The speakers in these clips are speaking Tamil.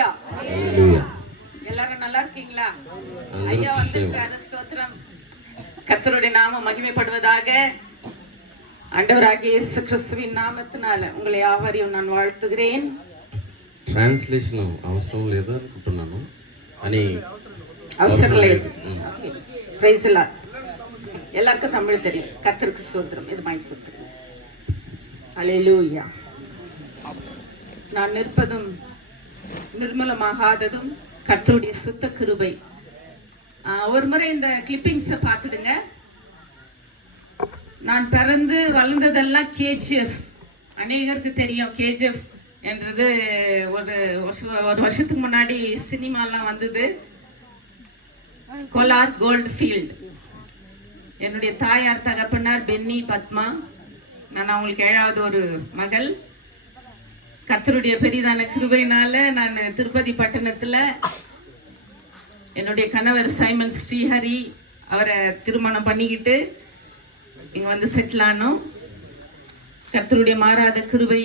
ஹalleluya. எல்லாரும் நல்லா இருக்கீங்களா? ஐயா வந்திருக்காரு. ஸ்தோத்திரம். கர்த்தருடைய நாமம் மகிமைப்படுவதாக. ஆண்டவராகிய இயேசு கிறிஸ்துவின் நாமத்தினால உங்களை யாவரையும் நான் வாழ்த்துகிறேன். ట్రాన్స్లేషన్ అవసరం లేదా అనుకుంటున్నాను అని அவசரம் లేదు. ప్రైజ్ தி லார்ட். எல்லாருக்கும் தமிழ் தெரியும். கர்த்தருக்கு ஸ்தோத்திரம். இது மைக் கொடுத்துருங்க. ஹalleluya. நான் நிற்பதும் நிர்மலமாகாததும் கர்த்தருடைய சுத்த கிருபை. ஒரு முறை இந்த கிளிப்பிங்ஸை பார்த்துடுங்க. நான் பிறந்து வளர்ந்ததெல்லாம் கேஜிஎஃப். அநேகருக்கு தெரியும் கேஜிஎஃப் என்றது. ஒரு வருஷத்துக்கு முன்னாடி சினிமாலாம் வந்தது. Kolar gold field. என்னுடைய தாயார் தகப்பனார் பென்னி பத்மா. நான் அவங்களுக்கு 7வது ஒரு மகள். கர்த்தருடைய பெரிதான கிருபையினால நான் திருப்பதி பட்டணத்துல என்னுடைய கணவர் சைமன் ஸ்ரீஹரி அவரை திருமணம் பண்ணிக்கிட்டு இங்க வந்து செட்டில் ஆனோம். கர்த்தருடைய மாறாத கிருபை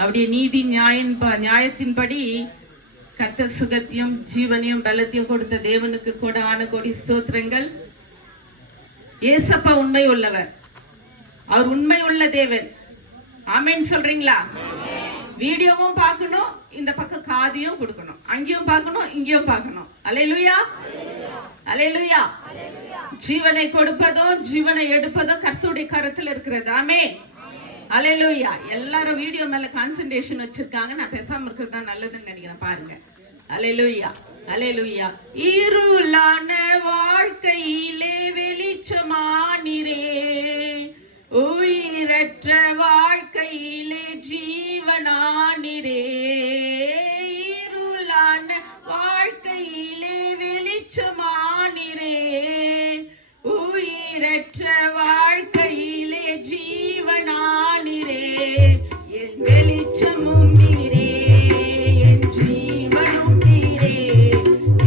அப்படியே நீதி நியாயத்தின்படி கர்த்தர் சுகத்தையும் ஜீவனையும் பலத்தையும் கொடுத்த தேவனுக்கு கோடான கோடி ஸ்தோத்திரங்கள். ஏசப்பா உண்மை உள்ளவர். அவர் உண்மை உள்ள தேவன். ஆமென் சொல்றீங்களா? வீடியோவும் பார்க்கணும், இந்த பக்கம் காதையும் கொடுக்கணும். அங்கேயும் பார்க்கணும், இங்கேயும் பார்க்கணும். அல்லேலூயா, அல்லேலூயா. ஜீவனை கொடுப்பதும் ஜீவனை எடுப்பதும் கர்த்தருடைய கரத்தில் இருக்கிறது. ஆமென், அல்லேலூயா. எல்லாரும் வீடியோ மேல கான்சென்ட்ரேஷன் வச்சிருக்காங்க. நான் பேசாம இருக்கிறது தான் நல்லதுன்னு நினைக்கிறேன். பாருங்க. அல்லேலூயா, அல்லேலூயா. இருளான வாழ்க்கையிலே வெளிச்சமானீரே, உயிரற்ற வாழ்க்கையிலே ஜீவனானீரே. இருளான வாழ்க்கையிலே வெளிச்சமானீரே, உயிரற்ற வாழ்க்கையிலே ஜீவனானீரே. என் வெளிச்சமும் நீரே, என் ஜீவனும் நீரே,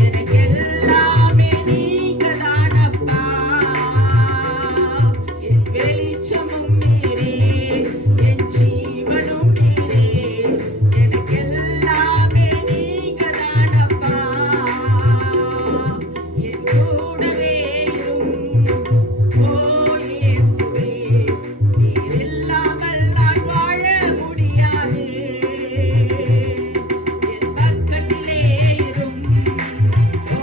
எனக்கு எல்லாமே நீங்க தானப்பா. என் வெளிச்சமும் நீரே, என் ஜீவனும் நீரே, எனக்கு எல்லாமே நீங்க தானப்பா. என் கூடவே இரும் ஓ இயேசுவே, நீர் இல்லாமல் நான் வாழ முடியாது. என் பக்கத்திலே இரும் ஓ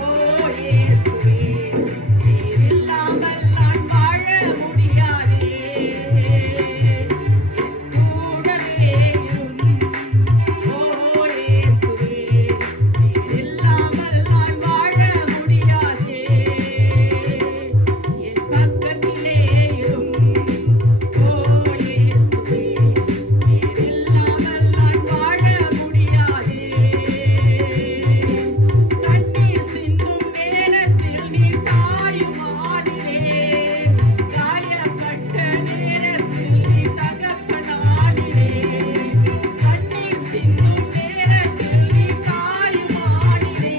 இயேசுவே, நீர் இல்லாமல் நான் வாழ முடியாது. என் கூடவே இரும் ஓ இயேசுவே, நீர் இல்லாமல் நான் வாழ முடியாது. என் பக்கத்திலே இரும் ஓ இயேசுவே, நீர் இல்லாமல் நான் வாழ முடியாது. கண்ணீர் சிந்தும் நேரத்தில் நீர் தாயும் ஆனீரே, காயப்பட்ட நேரத்தில் நீர் தகப்பனானீரே. கண்ணீர் சிந்தும் நேரத்தில் நீர் தாயும் ஆனீரே,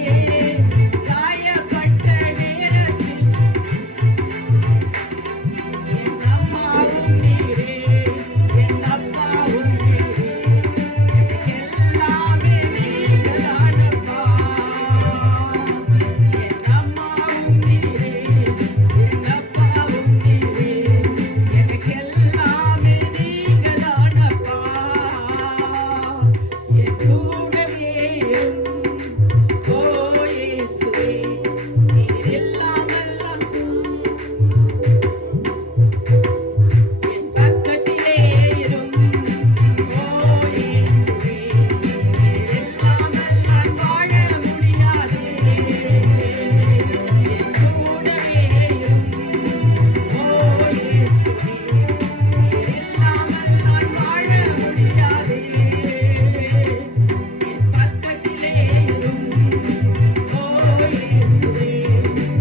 காயப்பட்ட நேரத்தில் என் அம்மாவும் நீரே, என் அப்பாவும் நீரே, எனக்கு எல்லாமே நீங்க தானப்பா. என் அம்மாவும் நீரே, என் அப்பாவும் நீரே, எனக்கு எல்லாமே நீங்க தானப்பா. என் கூடவே இரும் ஓ இயேசுவே, நீர் இல்லாமல் என் பக்கத்திலே இரும் ஓ இயேசுவே, நீர் இல்லாமல் நான் வாழ முடியாது. என் கூடவே இரும் ஓ இயேசுவே, நீர் இல்லாமல் நான் வாழ முடியாது. என் பக்கத்திலே இரும் ஓ இயேசுவே,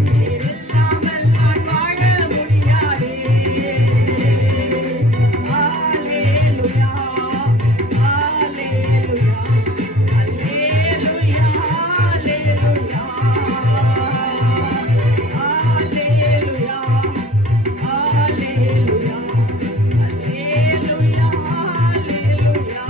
நீர் இல்லாமல் நான் வாழ முடியாது. ஹalleluya, ஹalleluya, ஹalleluya, ஹalleluya, ஹalleluya, ஹalleluya, ஹalleluya, ஹalleluya.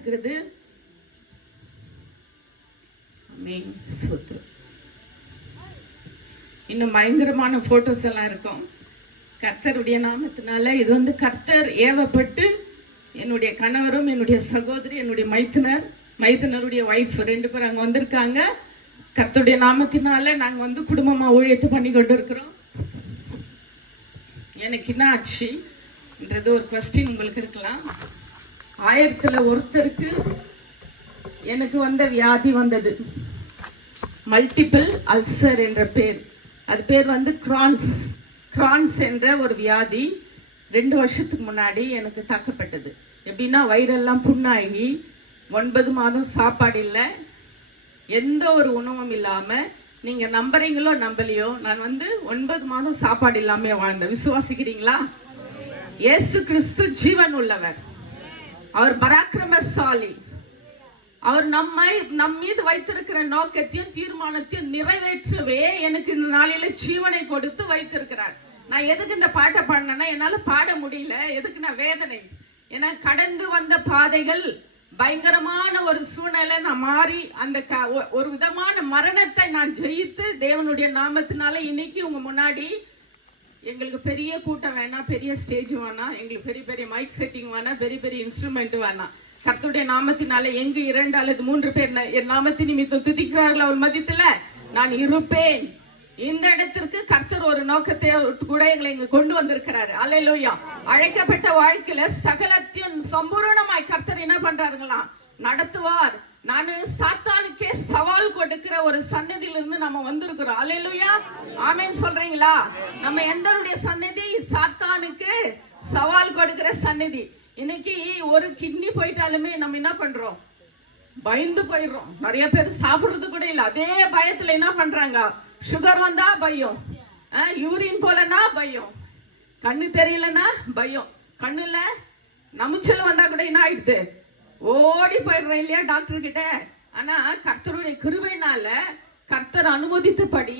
இருக்கிறது? ஆமென். ஸ்தோத்திரம். இன்னும் பயங்கரமான போட்டோஸ் எல்லாம் இருக்கும். கர்த்தருடைய நாமத்தினால இது வந்து கர்த்தர் ஏவப்பட்டு என்னுடைய கணவரும் என்னுடைய சகோதரி என்னுடைய மைத்துனருடைய ஒய்ஃப் 2 பேரும் அங்க வந்திருக்காங்க. கர்த்தருடைய நாமத்தினால நாங்க வந்து குடும்பமா ஊழியத்தை பண்ணி கொண்டு இருக்கிறோம். எனக்கு என்ன ஆச்சுன்றது ஒரு கொஸ்டின் உங்களுக்கு இருக்கலாம். 1000ல் ஒருத்தருக்கு எனக்கு வந்த வியாதி வந்தது. மல்டிபிள் அல்சர் என்ற பேர். அது பேர் வந்து கிரான்ஸ் என்ற ஒரு வியாதி 2 வருஷத்துக்கு முன்னாடி எனக்கு தாக்கப்பட்டது. எப்படின்னா வயிறெல்லாம் புண்ணாகி 9 மாதம் சாப்பாடு இல்லை, எந்த ஒரு உணவும் இல்லாம, நீங்க நம்புறீங்களோ நம்பலையோ, நான் வந்து 9 மாதம் சாப்பாடு இல்லாம வாழ்ந்தேன். விசுவாசிக்கிறீங்களா? இயேசு கிறிஸ்து ஜீவன் உள்ளவர், அவர் பராக்கிரமசாலி. அவர் நம் மீது வைத்திருக்கிற நோக்கத்தையும் தீர்மானத்தையும் நிறைவேற்றவே எனக்கு இந்த நாளில ஜீவனை கொடுத்து வைத்திருக்கிறார். நான் எதுக்கு இந்த பாட்டை பாடினேன்னா, என்னால பாட முடியல. எதுக்கு? நான் வேதனை. ஏன்னா கடந்து வந்த பாதைகள் பயங்கரமான ஒரு சூழ்நிலை நான் மாறி அந்த ஒரு விதமான மரணத்தை நான் ஜெயித்து தேவனுடைய நாமத்தினால இன்னைக்கு உங்க முன்னாடி எங்களுக்கு பெரிய கூட்டம் வேணாம், பெரிய ஸ்டேஜ் வேணாம், எங்களுக்கு பெரிய பெரிய மைக் செட்டிங் வேணாம், பெரிய பெரிய இன்ஸ்ட்ருமெண்ட் வேணாம். கர்த்தருடைய நாமத்தினால எங்கு 2 அல்லது 3 பேர் என் நாமத்தின் நிமித்தம் துதிக்கிறார்கள் அவர் மத்தியில நான் இருப்பேன். இந்த இடத்திற்கு கர்த்தர் ஒரு நோக்கத்தை கூட எங்களை இங்க கொண்டு வந்திருக்கிறாரு. அல்லேலூயா. அழைக்கப்பட்ட வாழ்க்கையில சகலத்தையும் சம்பூரணமாய் கர்த்தர் என்ன பண்றாருங்களா நடத்துவார். நானு சாத்தானுக்கே சவால் கொடுக்கிற ஒரு சன்னதியிலிருந்து நம்ம வந்திருக்கிறோம். அல்லேலூயா. ஆமென் சொல்றீங்களா? நம்ம எந்தனுடைய சன்னதி? சாத்தானுக்கு சவால் கொடுக்கிற சன்னதி. இன்னைக்கு ஒரு கிட்னி போயிட்டாலுமே நம்ம என்ன பண்றோம்? பயந்து போயிடுறோம். நிறைய பேர் சாப்பிடுறது கூட இல்ல. அதே பயத்துல என்ன பண்றாங்க? சுகர் வந்தா பயம், யூரின் போலனா பயம், கண்ணு தெரியலன்னா பயம், கண்ணுல நமுச்சல் வந்தா கூட என்ன ஆயிடுது? ஓடி போயிடுறோம் இல்லையா டாக்டர் கிட்ட. ஆனா கர்த்தருடைய கிருபையினால கர்த்தர் அனுமதித்தபடி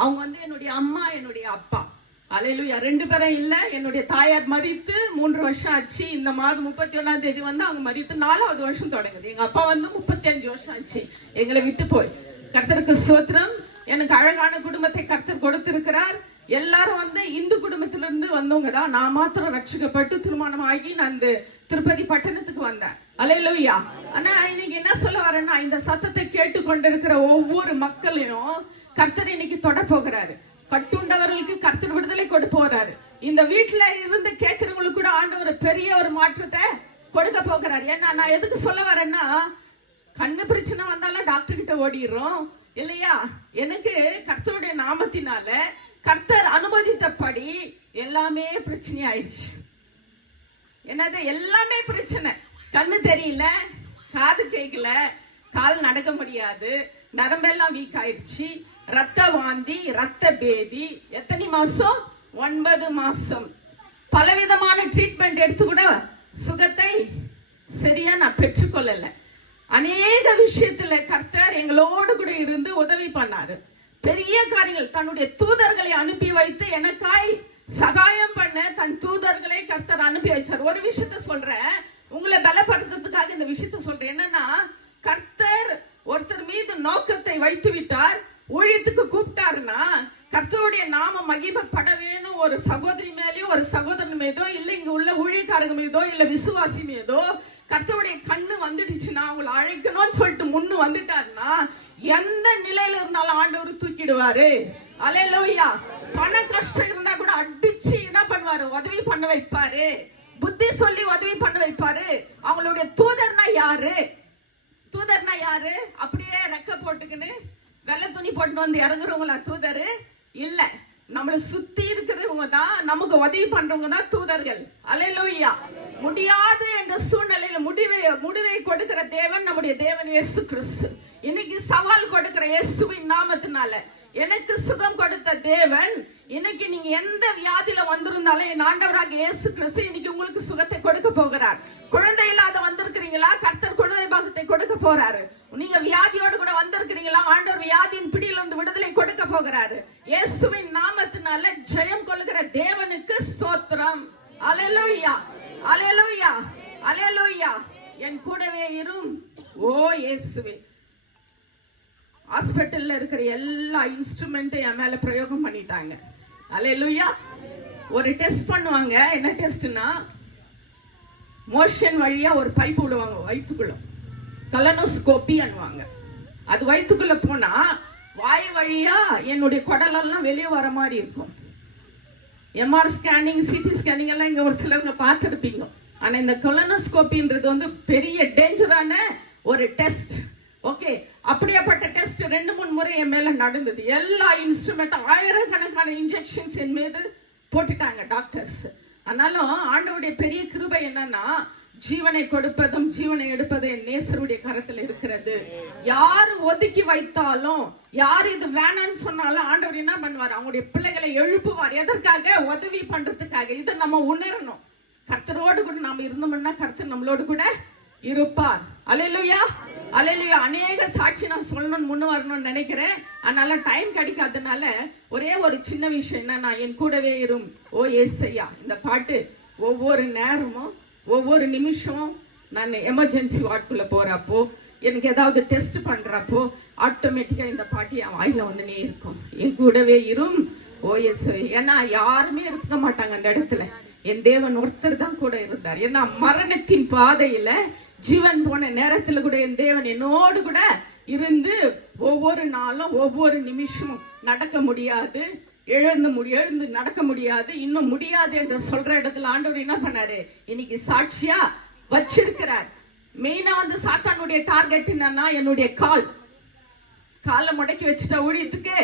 அவங்க வந்து என்னுடைய அம்மா என்னுடைய அப்பா, அல்லேலூயா, 2 பேரும் இல்ல. என்னுடைய தாயார் மரித்து 3 வருஷம் ஆச்சு. இந்த மாதம் 31ஆம் தேதி வந்து அவங்க மரித்து 4வது வருஷம் தொடங்குது. எங்க அப்பா வந்து 35 வருஷம் ஆச்சு எங்களை விட்டு போய். கர்த்தருக்கு ஸ்தோத்திரம். எனக்கு அழகான குடும்பத்தை கர்த்தர் கொடுத்திருக்கிறார். எல்லாரும் வந்து இந்து குடும்பத்திலிருந்து வந்தவங்க தான். நான் மாத்திரம் ரட்சிக்கப்பட்டு திருமணம் ஆகி நான் இந்த திருப்பதி பட்டணத்துக்கு வந்தேன். அல்லேலூயா. ஆனா இன்னைக்கு என்ன சொல்ல வரேன்னா, இந்த சத்தத்தை கேட்டு கொண்டிருக்கிற ஒவ்வொரு மக்களையும் கர்த்தர் இன்னைக்கு தொட போகிறாரு. கட்டுண்டவர்களுக்கு கர்த்தர் விடுதலை கொடுக்க போறாரு. இந்த வீட்டுல இருந்து கேட்கிறவங்களுக்கு கூட ஆண்டவர் பெரிய ஒரு மாற்றத்தை கொடுக்க போகிறார். ஏன்னா நான் எதுக்கு சொல்ல வரேன்னா, கண்ணு பிரச்சனை வந்தாலும் டாக்டர் கிட்ட ஓடிடுறோம் இல்லையா? எனக்கு கர்த்தருடைய நாமத்தினால கர்த்தர் அனுமதித்தபடி எல்லாமே பிரச்சனை ஆயிடுச்சு. என்னது? எல்லாமே பிரச்சனை. கண்ணு தெரியல, காது கேட்கல, கால் நடக்க முடியாது, நரம்பெல்லாம் வீக் ஆயிடுச்சு, ரத்த வாந்தி, ரத்த பேதி. எத்தனை மாசம்? 9 மாசம். பலவிதமான ட்ரீட்மெண்ட் எடுத்து கூட சுகத்தை சரியா நான் பெற்றுக்கொள்ளல. அநேக விஷயத்துல கர்த்தர் எங்களோடு கூட இருந்து உதவி பண்ணாரு. பெரிய காரியங்கள் தன்னுடைய தூதர்களை அனுப்பி வைத்து எனக்காய் சகாயம் பண்ண தன் தூதர்களை கர்த்தர் அனுப்பி வச்சார். ஒரு விஷயத்த சொல்றேன், உங்களை பலப்படுத்துறதுக்காக இந்த விஷயத்த சொல்றேன். என்னன்னா, கர்த்தர் ஒருத்தர் மீது நோக்கத்தை வைத்து விட்டார், ஊழியத்துக்கு கூப்பிட்டாருன்னா கர்த்தருடைய நாம மகிமைப்பட வேணும். ஒரு சகோதரி மேலேயோ ஒரு சகோதரன் மீதோ இல்ல இங்க உள்ள ஊழியக்காரங்க மீதோ இல்ல விசுவாசி மீதோ கர்த்தருடைய கண்ணு வந்துடுச்சுன்னா, அவங்களை அழைக்கணும்னு சொல்லிட்டு முன்னு வந்துட்டாருன்னா எந்த நிலையில இருந்தாலும் ஆண்டவர் தூக்கிடுவாரு. அல்லேலூயா. பண கஷ்டம் இருந்தா கூட அடிச்சு என்ன பண்ணுவாரு? உதவி பண்ண வைப்பாரு. புத்தி சொல்லி உதவி பண்ண வைப்பாரு. அவங்களுடைய தூதர்னா யாரு? தூதர்னா யாரு? அப்படியே ரெக்க போட்டுக்கின்னு வெள்ளை துணி போட்டு வந்து இறங்குறவங்களா தூதரு? இல்ல, நம்மளை சுத்தி இருக்கிறவங்க தான், நமக்கு உதவி பண்றவங்க தான் தூதர்கள். அல்லேலூயா. முடியாது என்ற சூழ்நிலையில முடிவை கொடுக்கிற தேவன் நம்முடைய தேவன் இயேசு கிறிஸ்து. இன்னைக்கு சவால் கொடுக்கிற இயேசுவின் நாமத்தினால எனக்கு சுகம் கொடுத்த தேவன், இன்னைக்கு நீங்க எந்த வியாதியில வந்திருந்தாலும் என் ஆண்டவராக இயேசு கிறிஸ்து இன்னைக்கு உங்களுக்கு சுகத்தை கொடுக்க போகிறார். குழந்தை இல்லாத வந்திருக்கிறீங்களா? கர்த்தர் குழந்தை பாகத்தை கொடுக்க போறாரு. நீங்க வியாதியோடு கூட வந்திருக்கிறீங்களா? ஆண்டவர் வியாதியின் பிடியிலிருந்து விடுதலை கொடுக்க போகிறாரு. இயேசுவின் நாமத்தினால ஜெயம் கொள்ளுகிற தேவனுக்கு ஸ்தோத்திரம். அல்லேலூயா, அல்லேலூயா, அல்லேலூயா. என் கூடவே இரும் ஓ இயேசுவே. ஹாஸ்பிட்டல்ல இருக்கிற எல்லா இன்ஸ்ட்ருமெண்ட்டும் என் மேல பிரயோகம் பண்ணிட்டாங்க. அல்லேலூயா. ஒரு டெஸ்ட் பண்ணுவாங்க. என்ன டெஸ்ட்னா, மோஷன் வழியா ஒரு பைப் விடுவாங்க வயிற்றுக்குள்ள, கலனோஸ்கோபி அனுவாங்க. அது வயிற்றுக்குள்ள போனா வாய் வழியா என்னுடைய குடலெல்லாம் வெளியே வர மாதிரி இருக்கும். எம்ஆர் ஸ்கேனிங், சிடி ஸ்கேனிங் எல்லாம் இங்க ஒரு சிலவங்க பார்த்துருப்பீங்க. ஆனா இந்த கொலனோஸ்கோபின்றது வந்து பெரிய டேஞ்சரான ஒரு டெஸ்ட். ஓகே, அப்படியேப்பட்ட டெஸ்ட் 2-3 முறை என் மேல நடந்தது. எல்லா இன்ஸ்ட்ருமெண்ட், ஆயிரக்கணக்கான இன்ஜெக்ஷன்ஸ் என் மீது போட்டுட்டாங்க டாக்டர்ஸ். ஆனாலும் ஆண்டவருடைய பெரிய கிருபை என்னன்னா, ஜீவனை கொடுப்பதும் ஜீவனை எடுப்பதும் என் நேசருடைய கரத்தில் இருக்கிறது. யாரு ஒதுக்கி வைத்தாலும், யாரு இது வேணான்னு சொன்னாலும் ஆண்டவர் என்ன பண்ணுவார்? அவங்களுடைய பிள்ளைகளை எழுப்புவார். எதற்காக? உதவி பண்றதுக்காக. இதை நம்ம உணரணும். கர்த்தரோடு கூட நாம இருந்தோம்னா கர்த்தர் நம்மளோடு கூட இருப்பார். அல்லேலூயா, அல்லேலூயா. அநேக சாட்சி நான் சொல்லணும்னு முன்ன வரணும்னு நினைக்கிறேன். அதனால டைம் கிடைக்காதனால ஒரே ஒரு சின்ன விஷயம் என்னன்னா, என் கூடவே இரும் ஓ ஏசையா. இந்த பாட்டு ஒவ்வொரு நேரமும் ஒவ்வொரு நிமிஷமும் நான் எமர்ஜென்சி வார்டுக்குள்ள போறப்போ, எனக்கு ஏதாவது டெஸ்ட் பண்றப்போ ஆட்டோமேட்டிக்கா இந்த பாட்டு என் வாயில வந்துனே இருக்கும். என் கூடவே இரும் ஓ ஏசையா. ஏன்னா யாருமே இருக்க மாட்டாங்க அந்த இடத்துல. என் தேவன் ஒருத்தர் தான் கூட இருந்தார். ஏன்னா மரணத்தின் பாதையில ஜீவன் போன நேரத்துல கூட என் தேவன் என்னோடு கூட இருந்து ஒவ்வொரு நாளும் ஒவ்வொரு நிமிஷமும் நடக்க முடியாது, எழுந்து நடக்க முடியாது, இன்னும் முடியாது என்று சொல்ற இடத்துல ஆண்டவர் என்ன பண்ணாரு? இன்னைக்கு சாட்சியா வச்சிருக்கிறார். மெயினா வந்து சாத்தானுடைய டார்கெட் என்னன்னா, என்னுடைய காலை முடக்கி வச்சுட்டா ஊழியத்துக்கு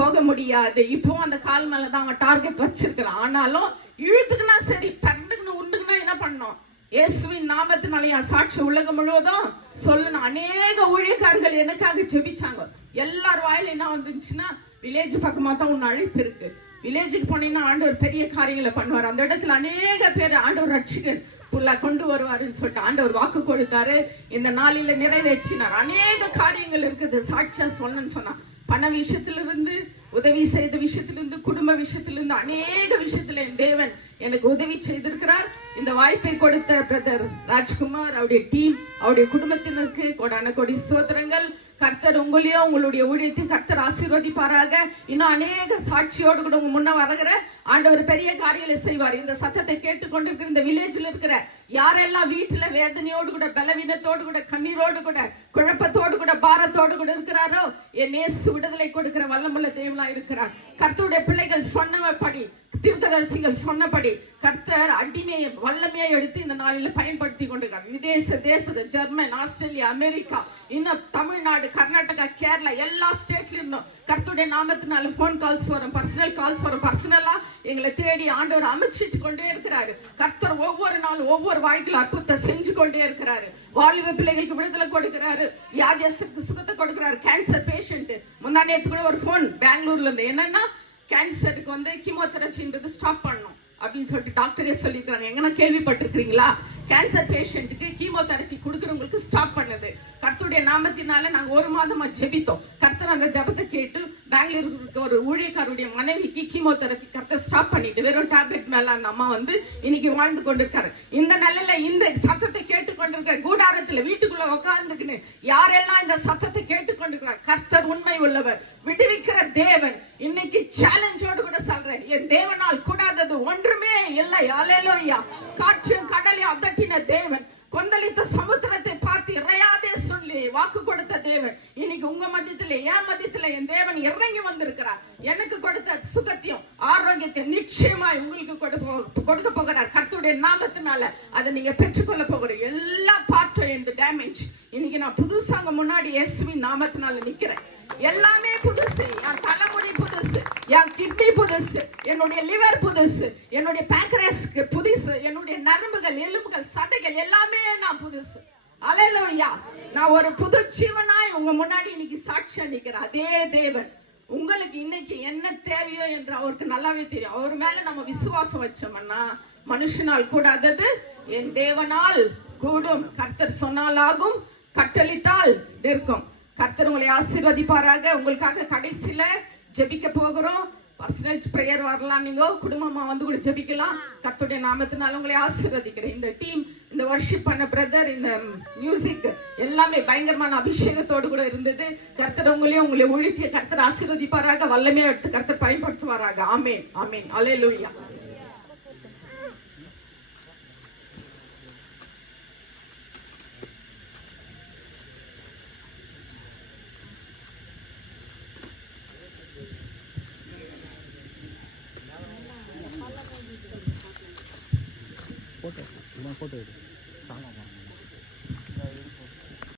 போக முடியாது. இப்போ அந்த கால் மேலதான் அவன் டார்கெட் வச்சிருக்கிறான். ஆனாலும் இழுத்துக்குனா சரி, பறந்துக்குன்னு உண்டுக்குன்னா என்ன பண்ணணும்? இயேசுவின் நாமத்தினால சாட்சி உலகம் முழுவதும் சொல்லணும். அநேக ஊழியக்காரர்கள் எனக்காக ஜெபிச்சாங்க. எல்லார் வாயில என்ன வந்துச்சுன்னா, வில்லேஜ் பக்கமா தான் உன் அழைப்பு இருக்கு, வில்லேஜுக்கு போனீங்கன்னா ஆண்டவர் பெரிய காரியங்களை பண்ணுவார், அந்த இடத்துல அநேக பேர் ஆண்டவர் ரட்சிகர் கொண்டு வருவாருன்னு சொல்லிட்டு ஆண்டவர் வாக்கு கொடுத்தாரு. இந்த நாளில நிறைவேற்றினார். அநேக காரியங்கள் இருக்குது சாட்சியா சொல்லணும்னு சொன்னா. பண விஷயத்திலிருந்து, உதவி செய்த விஷயத்திலிருந்து, குடும்ப விஷயத்திலிருந்து, அநேக விஷயத்துல என் தேவன் எனக்கு உதவி செய்திருக்கிறார். இந்த வாய்ப்பை கொடுத்த பிரதர் ராஜ்குமார், அவருடைய டீம், அவருடைய குடும்பத்தினருக்கு கோடான கோடி ஸ்தோத்திரங்கள். கர்த்தர் உங்களையும் உங்களுடைய ஊழியத்தையும் கர்த்தர் ஆசீர்வதிப்பாராக. இன்னும் அநேக சாட்சியோடு கூட உங்க முன்ன வருகிற ஆண்டவர் பெரிய காரியங்களை செய்வார். இந்த சத்தத்தை கேட்டுக்கொண்டிருக்கிற இந்த வில்லேஜ்ல இருக்கிற யாரெல்லாம் வீட்டுல வேதனையோடு கூட, பலவீனத்தோடு கூட, கண்ணீரோடு கூட, குழப்பத்தோடு கூட, பாரத்தோடு கூட இருக்கிறாரோ, என் இயேசு விடுதலை கொடுக்கிற வல்லமுள்ள தேவனா இருக்கிறார். கர்த்தருடைய பிள்ளைகள் சொன்னபடி, தீர்க்கதரிசிகள் சொன்னபடி கர்த்தர் அடிமையை வல்லமையை எடுத்து இந்த நாளில் பயன்படுத்தி கொண்டிருக்கிறார். விதேச தேச, ஜெர்மன், ஆஸ்திரேலியா, அமெரிக்கா, இன்னும் தமிழ்நாடு, கர்நாடகா, கேரளா, எல்லா ஸ்டேட்ல இருந்தும் கர்த்தருடைய நாமத்தினால போன் கால்ஸ் வரும், பர்சனல் கால்ஸ் வரும். பர்சனலா எங்களை தேடி ஆண்டவர் அமைச்சிட்டு கொண்டே இருக்கிறாரு. கர்த்தர் ஒவ்வொரு நாளும் ஒவ்வொரு வாழ்க்கையில் அற்புதத்தை செஞ்சு கொண்டே இருக்கிறாரு. வாலிப பிள்ளைகளுக்கு விடுதலை கொடுக்கிறாரு, வியாதியஸ்தருக்கு சுகத்தை கொடுக்கிறாரு. கேன்சர் பேஷண்ட் முந்தா நேத்து கூட ஒரு போன் பெங்களூர்ல இருந்து, என்னன்னா கேன்சருக்கு வந்து கீமோதெரபின்றது ஸ்டாப் பண்ணணும் அப்படின்னு சொல்லிட்டு டாக்டரே சொல்லியிருக்காங்க. எங்கன்னா கேள்விப்பட்டிருக்கிறீங்களா? கேன்சர் பேஷண்ட்டுக்கு கீமோதெரபி கொடுக்கறவங்களுக்கு ஸ்டாப் பண்ணது. கர்த்தருடைய நாமத்தினால நாங்க 1 மாதமா ஜெபித்தோம். கர்த்தர் அந்த ஜெபத்தை கேட்டு பெங்களூருக்கு ஒரு ஊழியக்காரருடைய மனைவிக்கு கீமோதெரபி கர்த்தர் ஸ்டாப் பண்ணிட்டு வெறும் டேப்லெட் மேல அந்த அம்மா வந்து இன்னைக்கு வாழ்ந்து கொண்டிருக்காரு. இந்த நிலையில இந்த சத்தத்தை கேட்டுக்கொண்டிருக்கிற கூடாரத்துல வீட்டுக்குள்ள உட்கார்ந்துக்குன்னு யாரெல்லாம் இந்த சத்தத்தை கேட்டுக்கொண்டிருக்கிறார், கர்த்தர் உண்மை உள்ளவர், விடுவிக்கிற தேவன். இன்னைக்கு சேலஞ்சோடு கூட சொல்றேன், என் தேவனால் கூடாதது ஒன்றுமே இல்லை. அல்லேலூயா. காற்றும் கடலையும் அதட்டின தேவன், கொந்தளித்த சமுத்திரத்தை பார்த்து இறையாதே சொல்லி வாக்கு கொடுத்த தேவன், இன்னைக்கு உங்க மத்தியத்துல, என் மத்தியத்துல என் தேவன் இறங்கி வந்திருக்கிறார். எனக்கு கொடுத்த சுகத்தையும் ஆரோக்கியத்தை நிச்சயமாய் உங்களுக்கு கொடுக்க போகிறார். கர்த்தருடைய நாமத்தினால அதை நீங்க பெற்றுக்கொள்ள போகிற எல்லா பார்ட்டும் இந்த டேமேஜ் இன்னைக்கு நான் புதுசாங்க முன்னாடி இயேசுவின் நாமத்தினால நிக்கிறேன். எல்லாமே புதுசு. என் தலைமுடி புதுசு, என் கிட்னி புதுசு, என்னுடைய லிவர் புதுசு, என்னுடைய பேங்க்ரியாஸ்க்கு புதுசு, என்னுடைய நரம்புகள், எலும்புகள், சதைகள் எல்லாமே நான் புதுசு. அல்லேலூயா. நான் ஒரு புது ஜீவனாய் உங்க முன்னாடி இன்னைக்கு சாட்சியா நிக்கிறேன். அதே தேவன் உங்களுக்கு இன்னைக்கு என்ன தேவையோ என்று அவருக்கு நல்லாவே தெரியும். அவர் மேல நம்ம விசுவாசம் வச்சோம்னா மனுஷனால் கூடாதது என் தேவனால் கூடும். கர்த்தர் சொன்னாலாகும், கட்டளிட்டால் இருக்கும். கர்த்தர் உங்களை ஆசீர்வதிப்பாராக. உங்களுக்காக கடைசியில ஜெபிக்க போகிறோம். பர்சனல் பிரேயர் வரலாம், நீங்க குடும்பமா வந்து கூட ஜெபிக்கலாம். கர்த்தருடைய நாமத்தினால உங்களை ஆசீர்வதிக்கிறேன். இந்த டீம், இந்த வர்ஷிப் பண்ண பிரதர், இந்த மியூசிக் எல்லாமே பயங்கரமான அபிஷேகத்தோடு கூட இருந்தது. கர்த்தர் உங்களையும் உங்களை ஒழித்திய கர்த்தர் ஆசீர்வதிப்பாராக, வல்லமையா எடுத்து கர்த்தர் பயன்படுத்துவாராக. ஆமென், ஆமென், அல்லேலூயா. போட்டோ எடு. சாமா